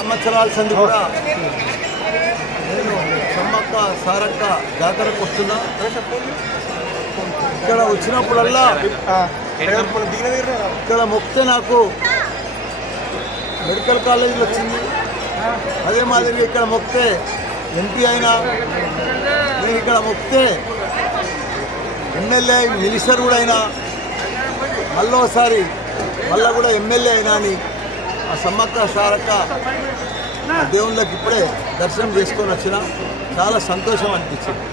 సంవత్సరాల సంది కూడా నేను సమ్మక్క సారక్క జాతరకు వస్తున్నా. ఇక్కడ వచ్చినప్పుడల్లా ఇక్కడ మొక్కితే నాకు మెడికల్ కాలేజీలో వచ్చింది. అదే మాదిరిగా ఇక్కడ మొక్కితే ఎంపీ అయినా, నేను ఇక్కడ మొక్కితే ఎమ్మెల్యే మినిస్టర్ కూడా అయినా, మళ్ళీ కూడా ఎమ్మెల్యే అయినా అని ఆ సమ్మక్క సారక్క దేవుళ్ళకి ఇప్పుడే దర్శనం చేసుకొని వచ్చిన చాలా సంతోషం అనిపించింది.